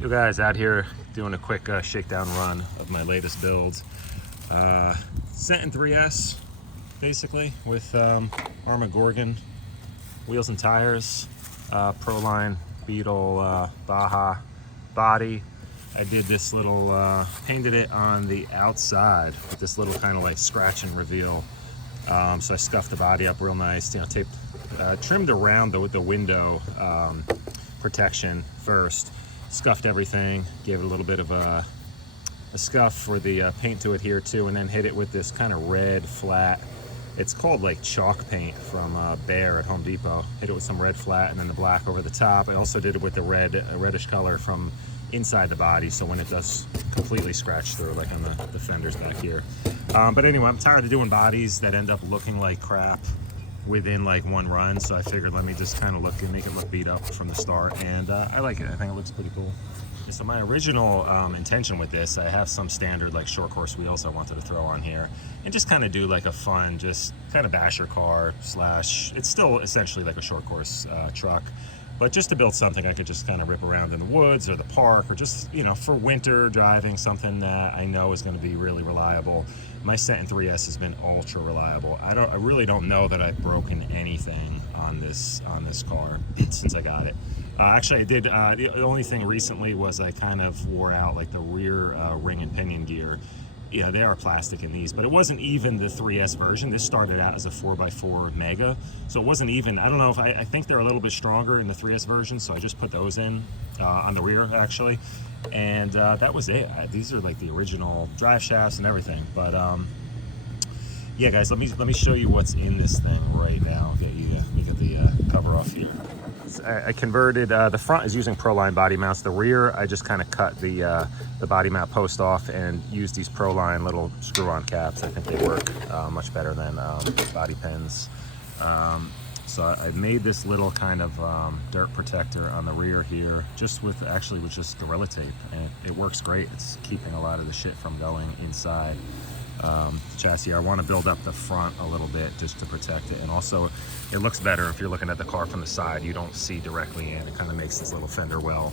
You guys out here doing a quick shakedown run of my latest build. Senton 3S, basically, with Arrma Gorgon wheels and tires, Proline Beetle Baja body. I did this little, painted it on the outside with this little kind of like scratch and reveal. So I scuffed the body up real nice, you know, taped, trimmed around the window protection first. Scuffed everything, gave it a little bit of a scuff for the paint to adhere to, and then hit it with this kind of red flat. It's called like chalk paint from Bear at Home Depot. Hit it with some red flat and then the black over the top. I also did it with the reddish color from inside the body, so when it does completely scratch through, like on the fenders back here. But anyway, I'm tired of doing bodies that end up looking like crap within like one run, so I figured let me just kind of look and make it look beat up from the start, and I like it. I think it looks pretty cool. So my original intention with this, I have some standard like short course wheels I wanted to throw on here and just kind of do like a fun, just kind of basher car slash, it's still essentially like a short course truck, but just to build something I could just kind of rip around in the woods or the park, or just, you know, for winter driving, something that I know is going to be really reliable. My Senton 3S has been ultra reliable. I really don't know that I've broken anything on this car since I got it. Actually, I did. The only thing recently was I kind of wore out like the rear ring and pinion gear. Yeah, they are plastic in these, but it wasn't even the 3S version. This started out as a 4x4 Mega, so it wasn't even, I don't know if, I think they're a little bit stronger in the 3S version, so I just put those in on the rear, actually. And that was it. These are like the original drive shafts and everything. But yeah, guys, let me show you what's in this thing right now. Let me get the cover off here. I converted, the front is using Proline body mounts. The rear, I just kind of cut the body mount post off and used these Proline little screw-on caps. I think they work much better than body pins. So I made this little kind of dirt protector on the rear here, just with just Gorilla Tape, and it works great. It's keeping a lot of the shit from going inside the chassis. I want to build up the front a little bit just to protect it, and also it looks better if you're looking at the car from the side. You don't see directly in. It kind of makes this little fender well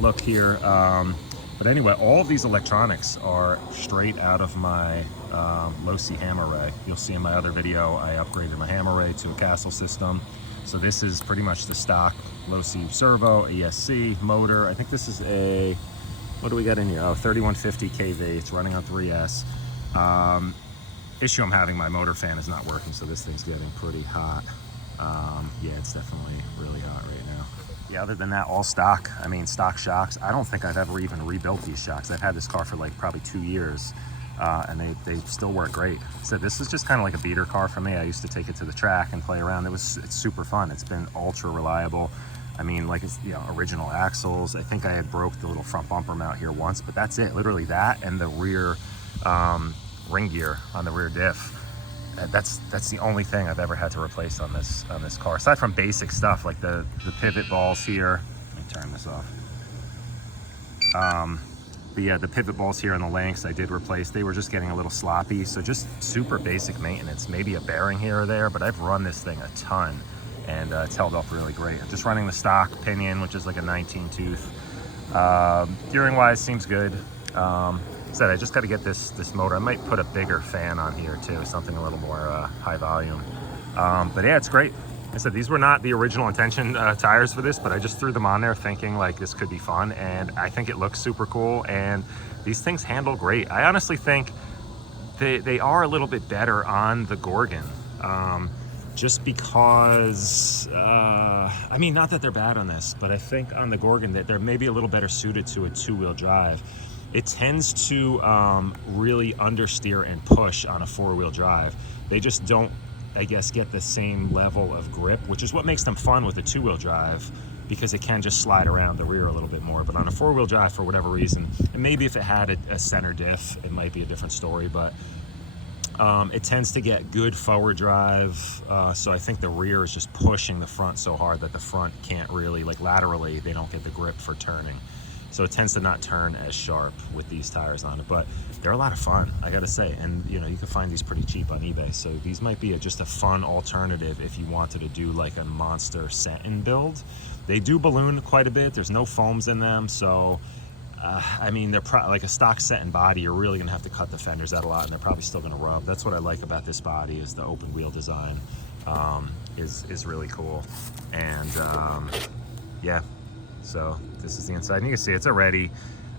look here. But anyway, all of these electronics are straight out of my low-C hammer ray. You'll see in my other video, I upgraded my hammer ray to a Castle system. So this is pretty much the stock low-C servo, ESC, motor. I think this is a, what do we got in here? Oh, 3150 kV, it's running on 3S. Issue I'm having, my motor fan is not working, so this thing's getting pretty hot. Yeah, it's definitely really hot right now. Yeah, other than that, all stock. I mean, stock shocks. I don't think I've ever even rebuilt these shocks. I've had this car for like probably 2 years, and they still work great. So this is just kind of like a beater car for me. I used to take it to the track and play around. It's super fun. It's been ultra reliable. I mean, like, it's, you know, original axles. I think I had broke the little front bumper mount here once, but that's it. Literally that and the rear ring gear on the rear diff. That's the only thing I've ever had to replace on this car, aside from basic stuff like the pivot balls here. Let me turn this off. But yeah, the pivot balls here and the links I did replace. They were just getting a little sloppy, so just super basic maintenance. Maybe a bearing here or there, but I've run this thing a ton, and it's held up really great. I'm just running the stock pinion, which is like a 19 tooth. Gearing wise, seems good. Said I just got to get this motor. I might put a bigger fan on here too, something a little more high volume. But yeah, it's great. I said these were not the original intention tires for this, but I just threw them on there thinking like this could be fun, and I think it looks super cool, and these things handle great. I honestly think they are a little bit better on the Gorgon, just because, I mean, not that they're bad on this, but I think on the Gorgon that they're maybe a little better suited to a two-wheel drive. It tends to really understeer and push on a four-wheel drive. They just don't, I guess, get the same level of grip, which is what makes them fun with a two-wheel drive, because it can just slide around the rear a little bit more. But on a four-wheel drive, for whatever reason, and maybe if it had a center diff, it might be a different story, but it tends to get good forward drive. So I think the rear is just pushing the front so hard that the front can't really, like laterally, they don't get the grip for turning. so it tends to not turn as sharp with these tires on it. But they're a lot of fun, I gotta say. And you know, you can find these pretty cheap on eBay, so these might be just a fun alternative if you wanted to do like a monster Senton build. They do balloon quite a bit. There's no foams in them, so I mean, they're like a stock Senton body. You're really gonna have to cut the fenders out a lot, and they're probably still gonna rub. That's what I like about this body, is the open wheel design is really cool. And yeah, so this is the inside, and you can see it's already,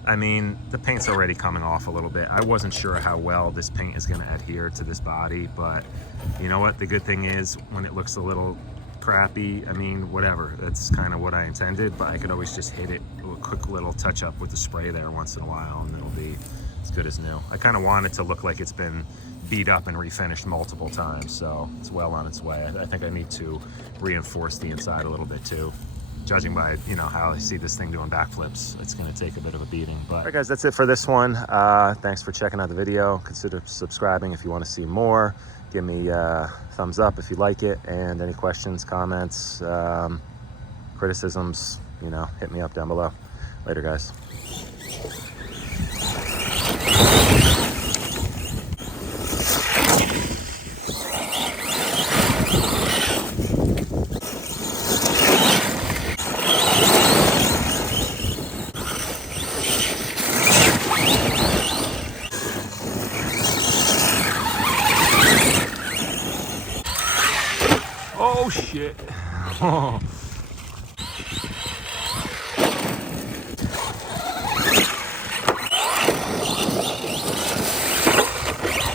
I mean, the paint's already coming off a little bit. I wasn't sure how well this paint is gonna adhere to this body, but you know what? The good thing is, when it looks a little crappy, I mean, whatever, that's kind of what I intended, but I could always just hit it a quick little touch up with the spray there once in a while, and it'll be as good as new. I kind of want it to look like it's been beat up and refinished multiple times, so it's well on its way. I think I need to reinforce the inside a little bit too. Judging by, you know, how I see this thing doing backflips, it's going to take a bit of a beating. But all right, guys, that's it for this one. Thanks for checking out the video. Consider subscribing if you want to see more. Give me a thumbs up if you like it, and any questions, comments, criticisms, you know, hit me up down below. Later, guys. Oh shit. Oh.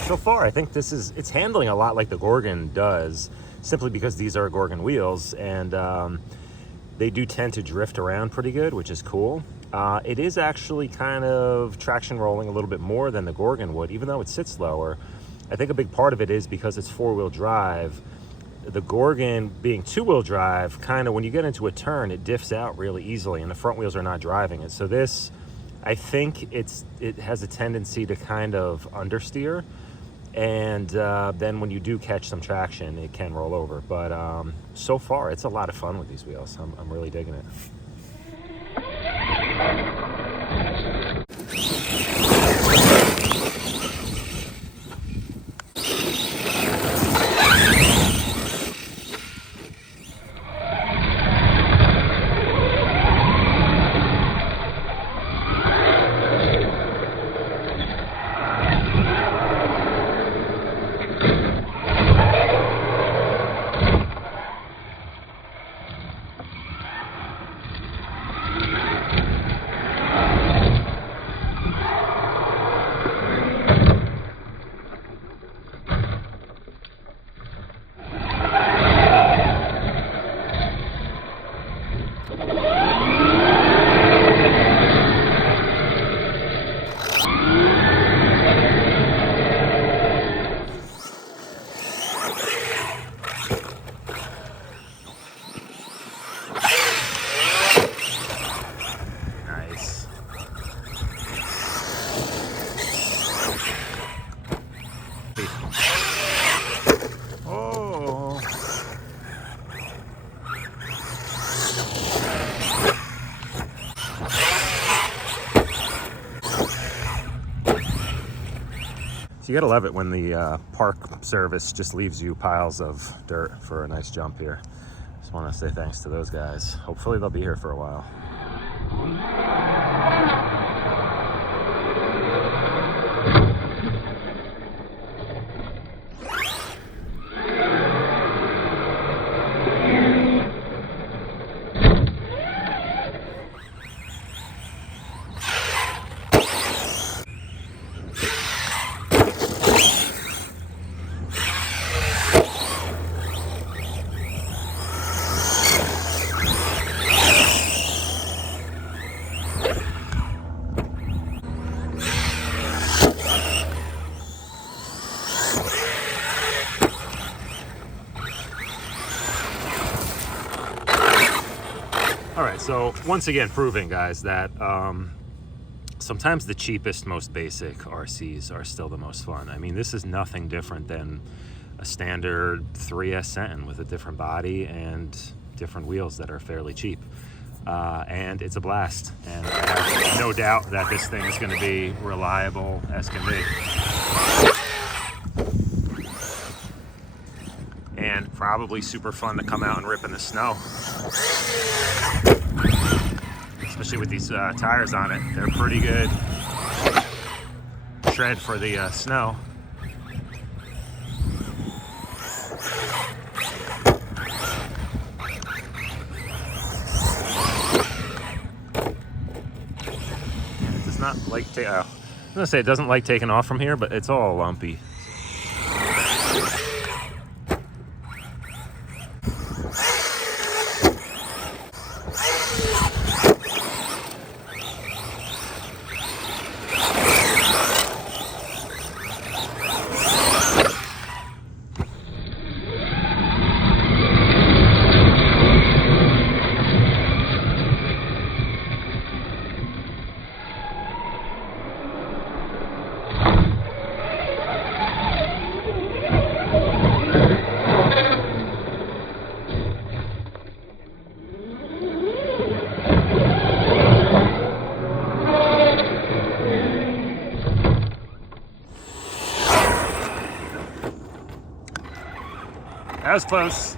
So far, I think it's handling a lot like the Gorgon does, simply because these are Gorgon wheels, and they do tend to drift around pretty good, which is cool. It is actually kind of traction rolling a little bit more than the Gorgon would, even though it sits lower. I think a big part of it is because it's four-wheel drive. The Gorgon being two-wheel drive, kind of when you get into a turn, it diffs out really easily, and the front wheels are not driving it. So this, I think it has a tendency to kind of understeer, and then when you do catch some traction, it can roll over. But so far, it's a lot of fun with these wheels. I'm really digging it. So you gotta love it when the park service just leaves you piles of dirt for a nice jump here. Just want to say thanks to those guys. Hopefully they'll be here for a while. All right, so once again, proving, guys, that sometimes the cheapest, most basic RCs are still the most fun. I mean, this is nothing different than a standard 3S Senton with a different body and different wheels that are fairly cheap. and it's a blast. And I have no doubt that this thing is going to be reliable as can be. And probably super fun to come out and rip in the snow. Especially with these tires on it. They're pretty good tread for the snow. It does not like I was gonna say it doesn't like taking off from here, but it's all lumpy. That was close.